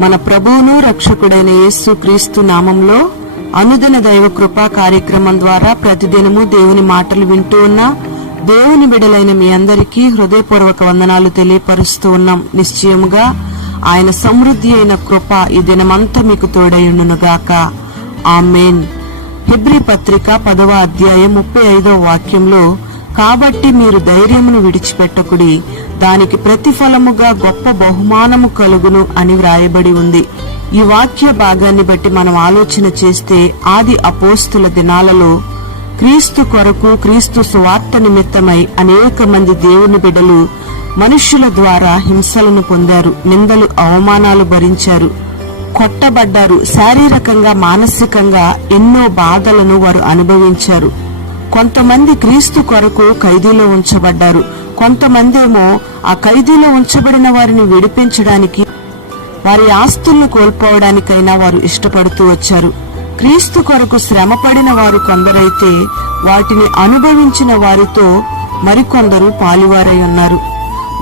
మన ప్రభువును రక్షకుడైన యేసు క్రీస్తు నామంలో అనుదిన దైవ కృపా కార్యక్రమం ద్వారా ప్రతిదినము దేవుని మాటలు వింటూ ఉన్న దేవుని బిడ్డలైన మీ అందరికీ హృదయపూర్వక వందనాలు తెలియపరుస్తూ ఉన్నాం. నిశ్చయముగా ఆయన సమృద్ధి అయిన కృప ఈ దినమంతా మీకు తోడైయుండునుగాక. ఆమేన్. హెబ్రీ పత్రిక 10వ అధ్యాయం 35వ వాక్యంలో, కాబట్టి మీరు ధైర్యమును విడిచిపెట్టకుడి, దానికి ప్రతిఫలముగా గొప్ప బహుమానము కలుగును అని వ్రాయబడి ఉంది. ఈ వాక్య భాగాన్ని బట్టి మనం ఆలోచన చేస్తే, ఆది అపోస్తుల దినాలలో క్రీస్తు కొరకు, క్రీస్తు సువార్త నిమిత్తమై అనేక మంది దేవుని బిడ్డలు మనుష్యుల ద్వారా హింసలను పొందారు, నిందలు అవమానాలు భరించారు, కొట్టబడ్డారు. శారీరకంగా మానసికంగా ఎన్నో బాధలను వారు అనుభవించారు. కొంతమంది క్రీస్తు కొరకు ఖైదీలో ఉంచబడ్డారు. కొంతమంది ఏమో ఆ ఖైదీలో ఉంచబడిన వారిని విడిపించడానికి, వారి ఆస్తులను కోల్పోవడానికైనా వారు ఇష్టపడుతూ వచ్చారు. క్రీస్తు కొరకు శ్రమపడిన వారు కొందరైతే వాటిని అనుభవించిన వారితో మరికొందరు పాలువారై ఉన్నారు.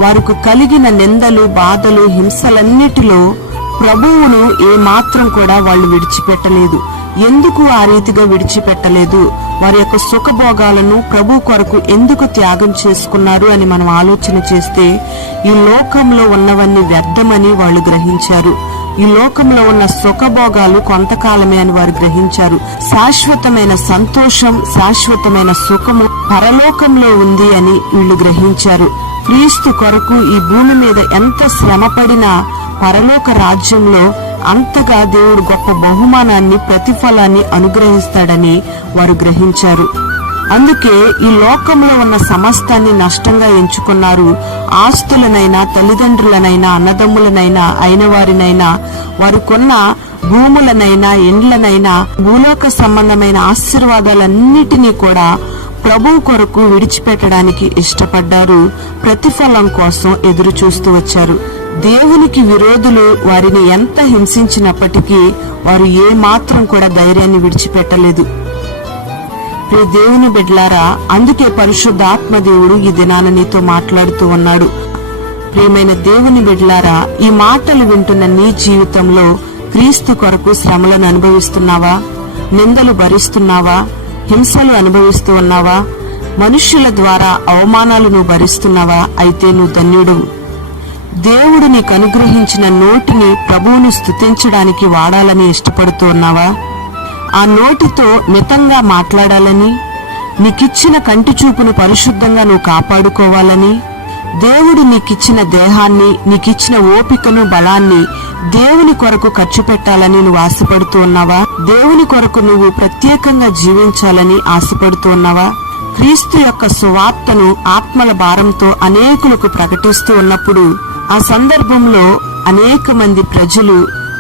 వారికి కలిగిన నిందలు, బాధలు, హింసలన్నిటిలో ప్రభువును ఏమాత్రం కూడా వాళ్ళు విడిచిపెట్టలేదు. ఎందుకు ఆ రీతిగా విడిచిపెట్టలేదు? వారి యొక్క సుఖభోగాలను ప్రభు కొరకు ఎందుకు త్యాగం చేసుకున్నారు అని మనం ఆలోచన చేస్తే, ఈ లోకంలో ఉన్నవన్నీ వ్యర్థమని వాళ్ళు గ్రహించారు. ఈ లోకంలో ఉన్న సుఖభోగాలు కొంతకాలమే అని వారు గ్రహించారు. శాశ్వతమైన సంతోషం, శాశ్వతమైన సుఖము పరలోకంలో ఉంది అని వీళ్ళు గ్రహించారు. క్రీస్తు కొరకు ఈ భూమి మీద ఎంత శ్రమపడినా పరలోక రాజ్యంలో అంతగా దేవుడు గొప్ప బహుమానాన్ని, ప్రతిఫలాన్ని అనుగ్రహిస్తాడని వారు గ్రహించారు. అందుకే ఈ లోకంలో ఉన్న సమస్తాన్ని నష్టంగా ఎంచుకున్నారు. ఆస్తులనైనా, తల్లిదండ్రులనైనా, అన్నదమ్ములనైనా, అయిన వారినైనా, వారు కొన్న భూములనైనా, ఇండ్లనైనా, భూలోక సంబంధమైన ఆశీర్వాదాలన్నిటినీ కూడా ప్రభు కొరకు విడిచిపెట్టడానికి ఇష్టపడ్డారు. ప్రతిఫలం కోసం ఎదురు చూస్తూ వచ్చారు. దేవునికి విరోధులు వారిని ఎంత హింసించినప్పటికీ వారు ఏ మాత్రం కూడా ధైర్యాన్ని విడిచిపెట్టలేదు. ప్రియ దేవుని బిడ్డలారా, అందుకే పరిశుద్ధాత్మ దేవుడు ఈ దినాన నీతో మాట్లాడుతూ ఉన్నాడు. ప్రియమైన దేవుని బిడ్డలారా, ఈ మాటలు వింటున్న నీ జీవితంలో క్రీస్తు కొరకు శ్రమలను అనుభవిస్తున్నావా? నిందలు భరిస్తున్నావా? హింసలు అనుభవిస్తూ ఉన్నావా? మనుష్యుల ద్వారా అవమానాలు నువ్వు భరిస్తున్నావా? అయితే నువ్వు ధన్యుడు. దేవుడు నీకు అనుగ్రహించిన నోటిని ప్రభువుని స్తుతించడానికి వాడాలని ఇష్టపడుతూ ఉన్నావా? ఆ నోటితో మితంగా మాట్లాడాలని, నీకిచ్చిన కంటి చూపును పరిశుద్ధంగా నువ్వు కాపాడుకోవాలని, దేవుడు నీకిచ్చిన దేహాన్ని, నీకిచ్చిన ఓపికను, బలాన్ని దేవుని కొరకు ఖర్చు పెట్టాలని నువ్వు ఆశపడుతూ ఉన్నావా? దేవుని కొరకు నువ్వు ప్రత్యేకంగా జీవించాలని ఆశపడుతూ ఉన్నావా? క్రీస్తు యొక్క సువార్తను ఆత్మల భారంతో అనేకులకు ప్రకటిస్తూ ఉన్నప్పుడు, ఆ సందర్భంలో అనేక మంది ప్రజలు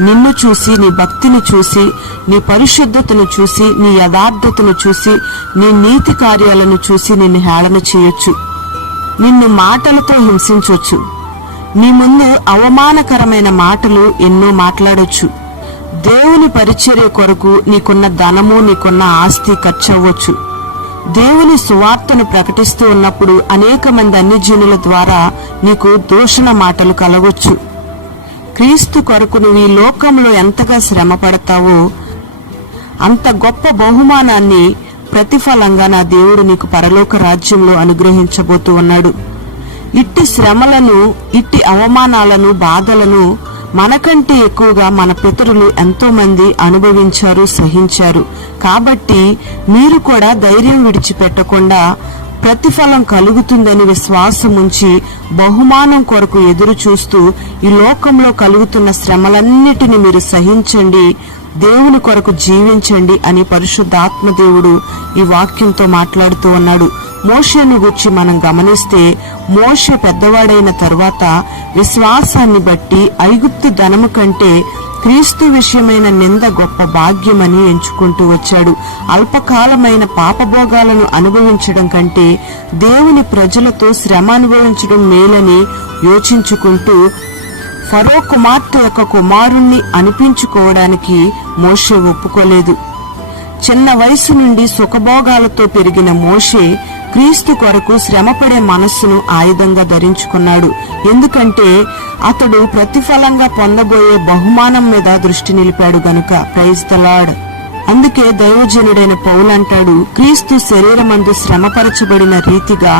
నిన్ను చూసి, నీ భక్తిని చూసి, నీ పరిశుద్ధతను చూసి, నీ యథార్థతను చూసి, నీ నీతి కార్యాలను చూసి నిన్ను హేళన చేయొచ్చు, నిన్ను మాటలతో హింసించొచ్చు, నీ ముందు అవమానకరమైన మాటలు ఎన్నో మాట్లాడొచ్చు. దేవుని పరిచర్య కొరకు నీకున్న ధనము, నీకున్న ఆస్తి ఖర్చవ్వచ్చు. దేవుని సువార్తను ప్రకటిస్తూ ఉన్నప్పుడు అనేక మంది అన్యజనుల ద్వారా నీకు దూషణ మాటలు కలగొచ్చు. క్రీస్తు కొరకు నువ్వు ఈ లోకంలో ఎంతగా శ్రమ పడతావో అంత గొప్ప బహుమానాన్ని ప్రతిఫలంగా నా దేవుడు నీకు పరలోక రాజ్యంలో అనుగ్రహించబోతూ ఉన్నాడు. ఇట్టి శ్రమలను, ఇట్టి అవమానాలను, బాధలను మనకంటే ఎక్కువగా మన పితరులు ఎంతో మంది అనుభవించారు, సహించారు. కాబట్టి మీరు కూడా ధైర్యం విడిచిపెట్టకుండా ప్రతిఫలం కలుగుతుందని విశ్వాసం ఉంచి బహుమానం కొరకు ఎదురు చూస్తూ ఈ లోకంలో కలుగుతున్న శ్రమలన్నిటిని మీరు సహించండి, దేవుని కొరకు జీవించండి అని పరిశుద్ధాత్మ దేవుడు ఈ వాక్యంతో మాట్లాడుతూ ఉన్నాడు. మోషేను గురించి మనం గమనిస్తే, మోషే పెద్దవాడైన తరువాత విశ్వాసాన్ని బట్టి ఐగుప్తు ధనము కంటే క్రీస్తు విషయమైన నింద గొప్ప భాగ్యమని ఎంచుకుంటూ వచ్చాడు. అల్పకాలమైన పాపభోగాలను అనుభవించడం కంటే దేవుని ప్రజలతో శ్రమ అనుభవించడం మేలని యోచించుకుంటూ ఫరో కుమార్తె యొక్క కుమారుణ్ణి అనిపించుకోవడానికి మోషే ఒప్పుకోలేదు. చిన్న వయసు నుండి సుఖభోగాలతో పెరిగిన మోషే క్రీస్తు కొరకు శ్రమపడే మనస్సును ఆయుధంగా ధరించుకున్నాడు. ఎందుకంటే అతడు ప్రతిఫలంగా పొందబోయే బహుమానం మీద దృష్టి నిలిపాడు గనుక. Praise the lord. అందుకే దైవజనుడైన పౌలు అంటాడు, క్రీస్తు శరీరమందు శ్రమపరచబడిన రీతిగా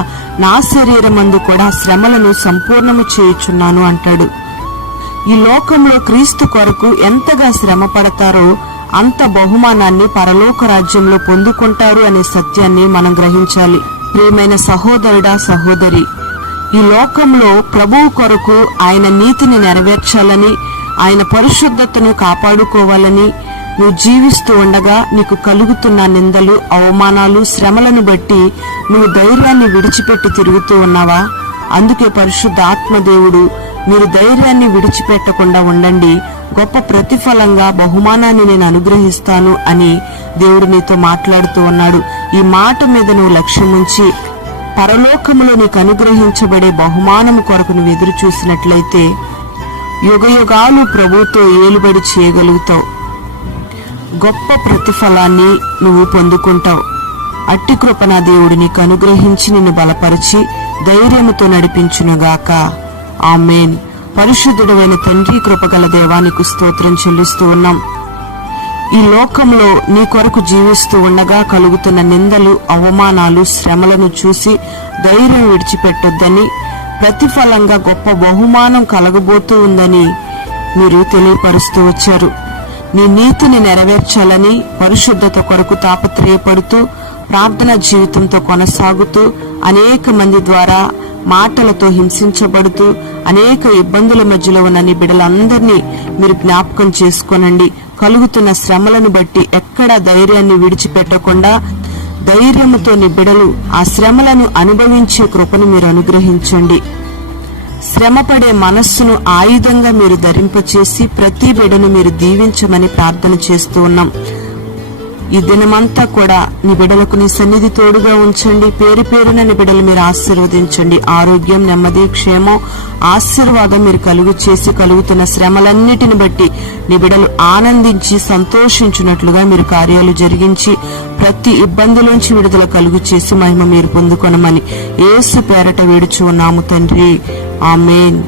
నా శరీరమందు కూడా శ్రమలను సంపూర్ణము చేయుచున్నాను అంటాడు. ఈ లోకంలో క్రీస్తు కొరకు ఎంతగా శ్రమ పడతారో అంత బహుమానాన్ని పరలోక రాజ్యంలో పొందుకుంటారు అనే సత్యాన్ని మనం గ్రహించాలి. ప్రియమైన సహోదరుడా, సహోదరి, ఈ లోకంలో ప్రభువు కొరకు ఆయన నీతిని నెరవేర్చాలని, ఆయన పరిశుద్ధతను కాపాడుకోవాలని నువ్వు జీవిస్తూ ఉండగా నీకు కలుగుతున్న నిందలు, అవమానాలు, శ్రమలను బట్టి నువ్వు ధైర్యాన్ని విడిచిపెట్టి తిరుగుతూ ఉన్నావా? అందుకే పరిశుద్ధ ఆత్మదేవుడు మీరు ధైర్యాన్ని విడిచిపెట్టకుండా ఉండండి, గొప్ప ప్రతిఫలంగా బహుమానాన్ని నేను అనుగ్రహిస్తాను అని దేవుడు నీతో మాట్లాడుతూ ఉన్నాడు. ఈ మాట మీద నువ్వు లక్ష్యం ఉంచి పరలోకములో నీకు అనుగ్రహించబడే బహుమానము కొరకు నువ్వు ఎదురు చూసినట్లయితే యుగయుగాలు ప్రభువుతో ఏలుబడి చేయగలుగుతావు. గొప్ప ప్రతిఫలాన్ని నువ్వు పొందుకుంటావు. అట్టి కృప నా దేవుడు నీకు అనుగ్రహించి నిన్ను బలపరిచి ధైర్యముతో నడిపించునుగాక. ఆమేన్. పరిశుద్ధుడైన తండ్రి, కృపగల దేవానికి స్తోత్రం చెల్లిస్తూ ఉన్నాం. ఈ లోకంలో నీ కొరకు జీవిస్తూ ఉండగా కలుగుతున్న నిందలు, అవమానాలు, శ్రమలను చూసి ధైర్యం విడిచిపెట్టొద్దని, ప్రతిఫలంగా గొప్ప బహుమానం కలగబోతూ ఉందని మీరు తెలియపరుస్తూ వచ్చారు. నీ నీతిని నెరవేర్చాలని పరిశుద్ధత కొరకు తాపత్రయపడుతూ ప్రార్థనా జీవితంతో కొనసాగుతూ అనేక మంది ద్వారా మాటలతో హింసించబడుతూ అనేక ఇబ్బందుల మధ్యలో ఉన్న నీ బిడ్డలందరినీ మీరు జ్ఞాపకం చేసుకోనండి. కలుగుతున్న శ్రమలను బట్టి ఎక్కడా ధైర్యాన్ని విడిచిపెట్టకుండా ధైర్యముతో నీ బిడ్డలు ఆ శ్రమలను అనుభవించే కృపను మీరు అనుగ్రహించండి. శ్రమపడే మనస్సును ఆయుధంగా మీరు ధరింపచేసి ప్రతి బిడ్డను మీరు దీవించమని ప్రార్థన చేస్తూ ఉన్నాం. ఈ దినమంతా కూడా నీ బిడ్డలకు నీ సన్నిధి తోడుగా ఉంచండి. పేరు పేరున నీ బిడ్డలు మీరు ఆశీర్వదించండి. ఆరోగ్యం, నెమ్మది, క్షేమం, ఆశీర్వాదం మీరు కలుగు చేసి కలుగుతున్న శ్రమలన్నిటిని బట్టి నీ బిడ్డలు ఆనందించి సంతోషించినట్లుగా మీరు కార్యాలు జరిగించి ప్రతి ఇబ్బందిలోంచి విడుదల కలుగు చేసి మహిమ మీరు పొందుకొనమని యేసు పేరట వేడుచు ఉన్నాము తండ్రి. ఆమేన్.